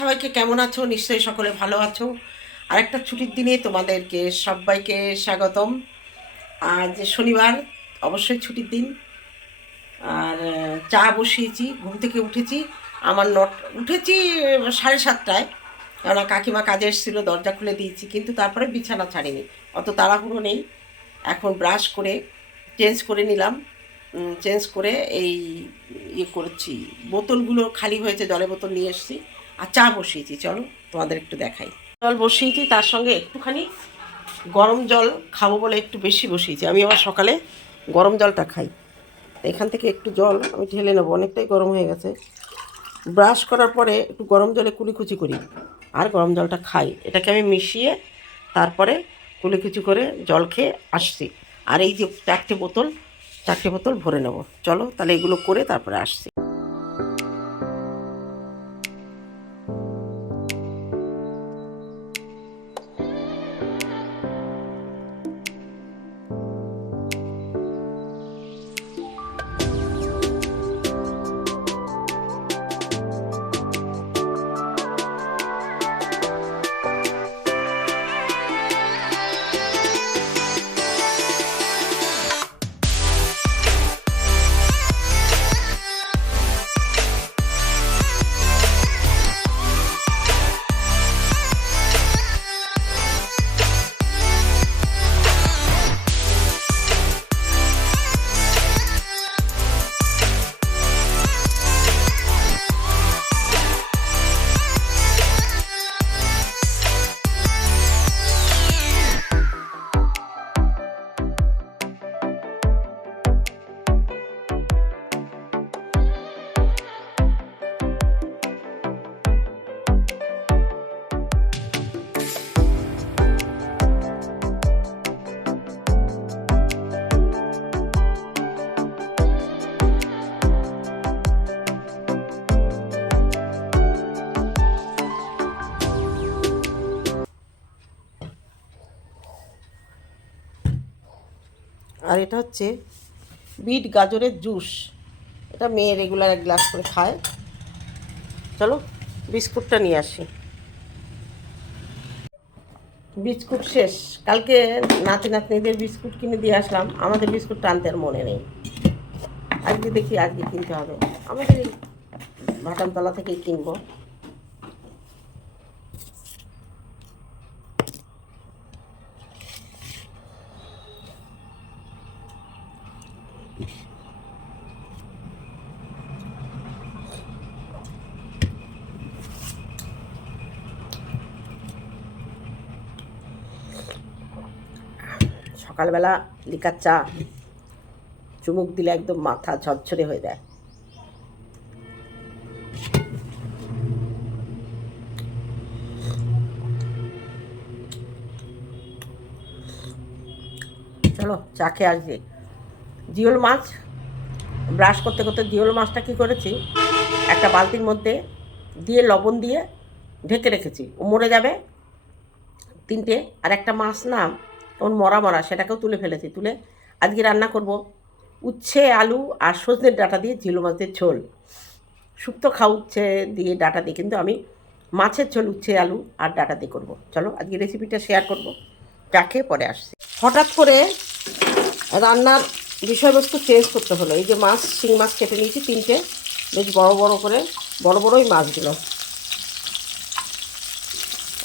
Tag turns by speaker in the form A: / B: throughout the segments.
A: সবাইকে কেমন আছো? নিশ্চয়ই সকলে ভালো আছো। আর একটা ছুটির দিনে তোমাদেরকে সবাইকে স্বাগতম। আজ শনিবার, অবশ্যই ছুটির দিন। আর, চা বসিয়েছি, ঘুম থেকে উঠেছি। আমার নট, উঠেছি সাড়ে সাতটায়। কেননা কাকিমা কাজে এসেছিল, দরজা খুলে দিয়েছি, কিন্তু তারপরে বিছানা ছাড়িনি। অত তাড়াহুড়ো নেই। এখন ব্রাশ করে, চেঞ্জ করে নিলাম। চেঞ্জ করে এই ইয়ে করছি। বোতলগুলো খালি হয়েছে, জলের বোতল নিয়ে এসেছি। আর চা বসিয়েছি, চলো তোমাদের একটু দেখাই। জল বসিয়েছি, তার সঙ্গে একটুখানি গরম জল খাব বলে একটু বেশি বসিয়েছি। আমি আবার সকালে গরম জলটা খাই। এখান থেকে একটু জল আমি ঢেলে নেব, অনেকটাই গরম হয়ে গেছে। ব্রাশ করার পরে একটু গরম জলে কুলিকুচি করি আর গরম জলটা খাই। এটাকে আমি মিশিয়ে তারপরে কুলিকুচি করে জল খেয়ে আসছি। আর এই যে চারটে বোতল চারটে বোতল ভরে নেব। চলো তাহলে এগুলো করে তারপরে আসছি। আর এটা হচ্ছে বিট গাজরের জুস। এটা মেয়ে রেগুলার এক গ্লাস করে খায়। চলো, বিস্কুটটা নিয়ে আসি। বিস্কুট শেষ। কালকে নাতি নাতনিদের বিস্কুট কিনে দিয়ে আসলাম। আমাদের বিস্কুট আনতে আর মনে নেই। আজকে দেখি, আজকে কিনতে হবে। আমাদের এই ভাটামতলা থেকেই কিনবো। সকালবেলা লিকার চা। চুমুক দিলে একদম মাথা ঝরঝরে হয়ে যায়। চলো, চা খেয়ে আসবে জিওল মাছ, ব্রাশ করতে করতে জিওল মাছটা কী করেছি? একটা বালতির মধ্যে দিয়ে লবণ দিয়ে ঢেকে রেখেছি। ও মরে যাবে। তিনটে। আর একটা মাছ না তখন মরা মরা, সেটাকেও তুলে ফেলেছি। তুলে আজকে রান্না করব উচ্ছে, আলু আর সজনের ডাটা দিয়ে ঝিলো মাছের ঝোল। শুক্তো খাও উচ্ছে দিয়ে ডাটা দিয়ে, কিন্তু আমি মাছের ঝোল, উচ্ছে, আলু আর ডাটা দিয়ে করব। চলো আজকে রেসিপিটা শেয়ার করব। খেয়ে পরে আসছি। হঠাৎ করে রান্নার বিষয়বস্তু চেঞ্জ করতে হলো। এই যে মাছ, শিং মাছ কেটে নিয়েছি তিনটে, বেশ বড় বড় করে, বড় বড়ই মাছগুলো।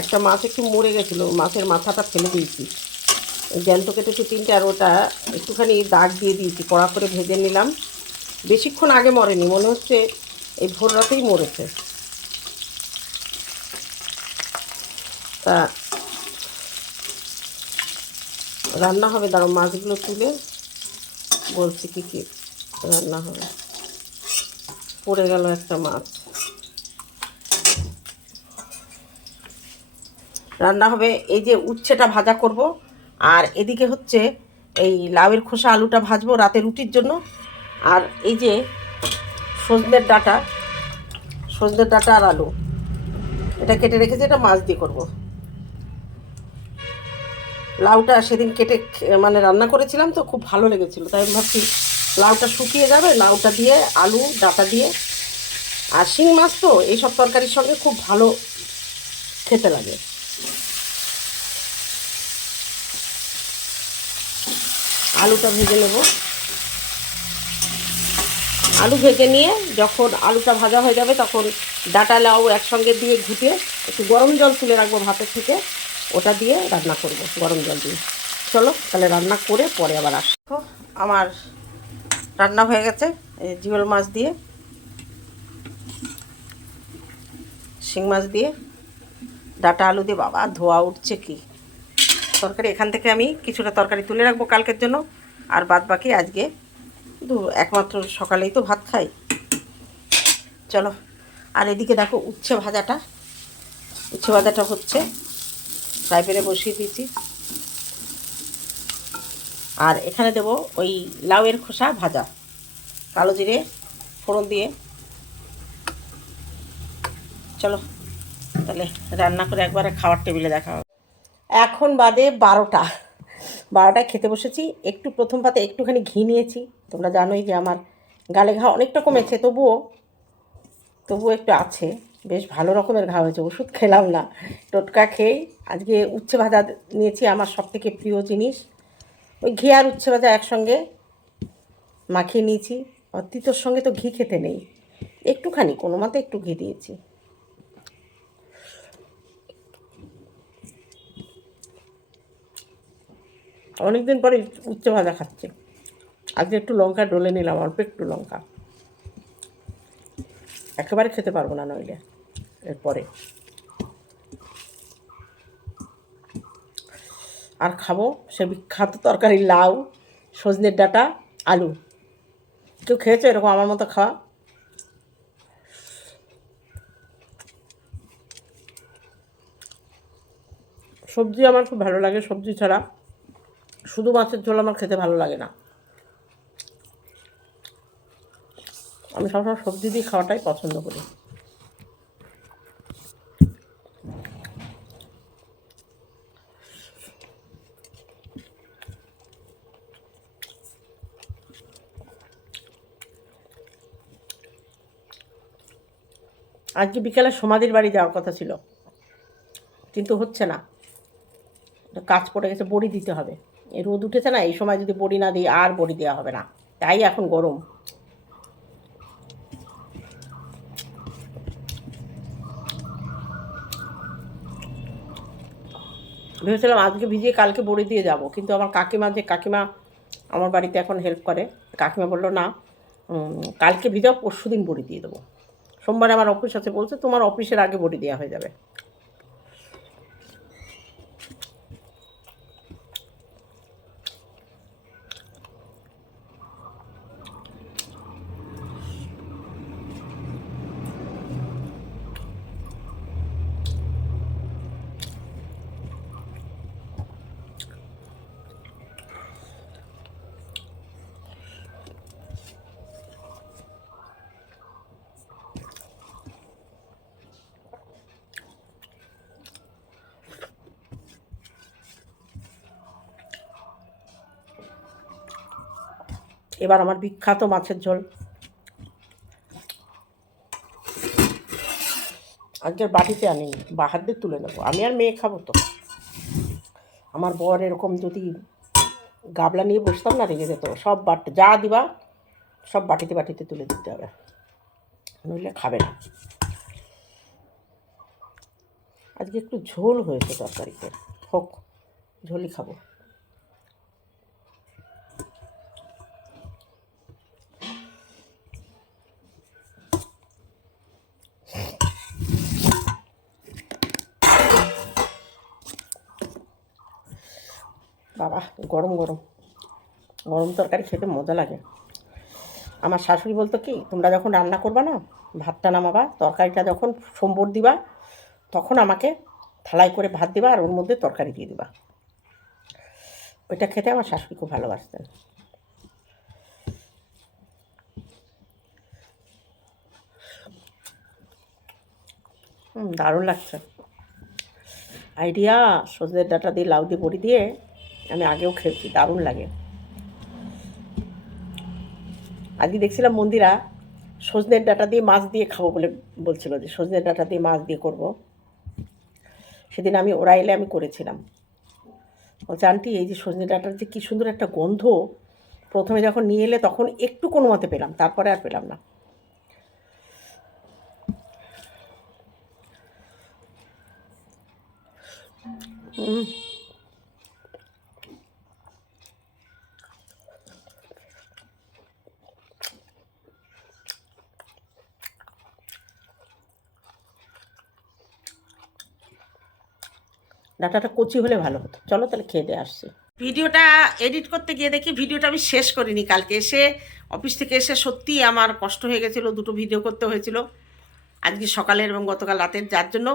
A: একটা মাছ একটু মরে গেছিল, মাছের মাথাটা ফেলে দিয়েছি। জ্যান্ত কেটেছি তিনটে আর ওটা একটুখানি দাগ দিয়ে দিয়েছি, কড়া করে ভেজে নিলাম। বেশিক্ষণ আগে মরেনি, মনে হচ্ছে এই ভোর রাতেই মরেছে। তা রান্না হবে দাঁড়ো মাছগুলো তুলে বলছি কি কি রান্না হবে। পড়ে গেল একটা মাছ। রান্না হবে, এই যে উচ্ছেটা ভাজা করব আর এদিকে হচ্ছে এই লাউয়ের খোসা আলুটা ভাজবো রাতে রুটির জন্য। আর এই যে সজনের ডাটা সজনের ডাটা আর আলু, এটা কেটে রেখেছি, এটা মাছ দিয়ে করব। লাউটা সেদিন কেটে মানে রান্না করেছিলাম তো খুব ভালো লেগেছিলো, তাই আমি ভাবছি লাউটা শুকিয়ে যাবে, লাউটা দিয়ে, আলু, ডাটা দিয়ে। আর শিং মাছ তো, এইসব তরকারির সঙ্গে খুব ভালো খেতে লাগে। আলুটা ভেজে নেব। আলু ভেজে নিয়ে যখন আলুটা ভাজা হয়ে যাবে তখন ডাটা লাউ একসঙ্গে দিয়ে ঘুটে একটু গরম জল তুলে রাখব ভাতের থেকে। ওটা দিয়ে রান্না করব গরম জল দিয়ে। চলো তাহলে রান্না করে পরে আবার আসব। আমার রান্না হয়ে গেছে জিওল মাছ দিয়ে। শিং মাছ দিয়ে। ডাটা আলু দিয়ে বাবা, ধোয়া উঠছে কি? তরকারি, এখান থেকে আমি কিছুটা তরকারি তুলে রাখব কালকের জন্য। আর বাদ বাকি আজকে দু, একমাত্র সকালেই তো ভাত খাই। চলো, আর এদিকে দেখো উচ্ছে ভাজাটা। উচ্ছে ভাজাটা হচ্ছে, ফ্রাই প্যানে বসিয়ে দিয়েছি। আর এখানে দেব ওই লাউয়ের খোসা ভাজা, কালো জিরে ফোড়ন দিয়ে। চলো, তাহলে রান্না করে একবারে খাওয়ার টেবিলে দেখা হবে। এখন বাদে বারোটা। বারোটায় খেতে বসেছি, একটু প্রথম পাতে একটুখানি ঘি নিয়েছি। তোমরা জানোই যে আমার গালে ঘা অনেকটা কমেছে, তবুও তবুও একটু আছে। বেশ ভালো রকমের ঘা হয়েছে, ওষুধ খেলাম না। টোটকা খেয়েই আজকে উচ্ছে ভাজা নিয়েছি, আমার সব থেকে প্রিয় জিনিস। ওই ঘি আর উচ্ছে ভাজা একসঙ্গে মাখিয়ে নিয়েছি। অতীতর সঙ্গে তো ঘি খেতে নেই। একটুখানি, কোনো মতে একটু ঘি দিয়েছি। অনেকদিন পরে উচ্ছে ভাজা খাচ্ছি। আজকে একটু লঙ্কা ডলে নিলাম, অল্প একটু লঙ্কা। একেবারে খেতে পারব না নইলে, এরপরে। আর খাব সে বিখ্যাত তরকারি লাউ, সজনের ডাঁটা, আলু। কেউ খেয়েছো এরকম আমার মতো খাওয়া? সবজি আমার খুব ভালো লাগে, সবজি ছাড়া। শুধু মাছের ঝোল আমার খেতে ভালো লাগে না। আমি সবসময় সবজি দিয়ে খাওয়াটাই পছন্দ করি। আজকে বিকেলে সমাধির বাড়ি যাওয়ার কথা ছিল। কিন্তু হচ্ছে না। কাজ পড়ে গেছে, বড়ি দিতে হবে। রোদ উঠেছে না, এই সময় যদি বড়ি না দিই, আর বড়ি দেওয়া হবে না। তাই এখন গরম। ভেবেছিলাম আজকে ভিজিয়ে কালকে বড়ি দিয়ে যাব, কিন্তু আমার কাকিমা যে কাকিমা আমার বাড়িতে এখন হেল্প করে, কাকিমা বলল, না কালকে ভিজাও পরশু দিন বড়ি দিয়ে দেবো। সোমবারে আমার অফিস আছে, বলছে, তোমার অফিসের আগে বড়ি দেওয়া হয়ে যাবে। এবার আমার বিখ্যাত মাছের ঝোল। আজকের বাটিতে আনিনি বাহার দিয়ে তুলে নেব। আমি আর মেয়ে খাব তো। আমার বর এরকম যদি গাবলা নিয়ে বসতাম না, রেগে যেত। সব বাট, যা দিবা, সব বাটিতে বাটিতে তুলে দিতে হবে। নইলে খাবে না। আজকে একটু ঝোল হয়েছে তরকারিতে। হোক, ঝোলই খাব। বাবা গরম গরম। গরম তরকারি খেতে মজা লাগে। আমার শাশুড়ি বলতো কি, তোমরা যখন রান্না করবা না, ভাতটা নামাবা, তরকারিটা যখন সম্বর দিবা, তখন আমাকে থালায় করে ভাত দিবা আর ওর মধ্যে তরকারি দিয়ে দিবা। ওইটা খেতে আমার শাশুড়ি খুব ভালোবাসতেন। দারুণ লাগছে। আইডিয়া সজনের ডাটা দিয়ে লাউ দিয়ে বড়ি দিয়ে আমি আগেও খেয়েছি দারুণ লাগে। আজকে দেখছিলাম মন্দিরা সজনের ডাটা দিয়ে মাছ দিয়ে খাব বলে বলছিল যে সজনের ডাটা দিয়ে মাছ দিয়ে করব। সেদিন আমি ওরা এলে আমি করেছিলাম। বলছে আন্টি এই যে সজনে ডাটার যে কী সুন্দর একটা গন্ধ। প্রথমে যখন নিয়ে এলে তখন একটু কোনো মতে পেলাম তারপরে আর পেলাম না। উম, ডাটাটা কচি হলে ভালো হতো। চলো তাহলে খেয়ে দিয়ে আসছি। ভিডিওটা এডিট করতে গিয়ে দেখি, ভিডিওটা আমি শেষ করিনি কালকে। এসে অফিস থেকে এসে সত্যিই আমার কষ্ট হয়ে গেছিল, দুটো ভিডিও করতে হয়েছিল। আজকে সকালের এবং গতকাল রাতের, যার জন্য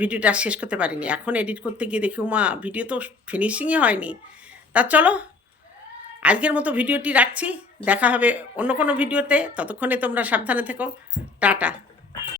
A: ভিডিওটা শেষ করতে পারিনি। এখন এডিট করতে গিয়ে দেখি মা ভিডিও তো ফিনিশিংই হয়নি। তা চলো, আজকের মতো ভিডিওটি রাখছি। দেখা হবে অন্য কোনো ভিডিওতে ততক্ষণে তোমরা সাবধানে থেকো। টাটা।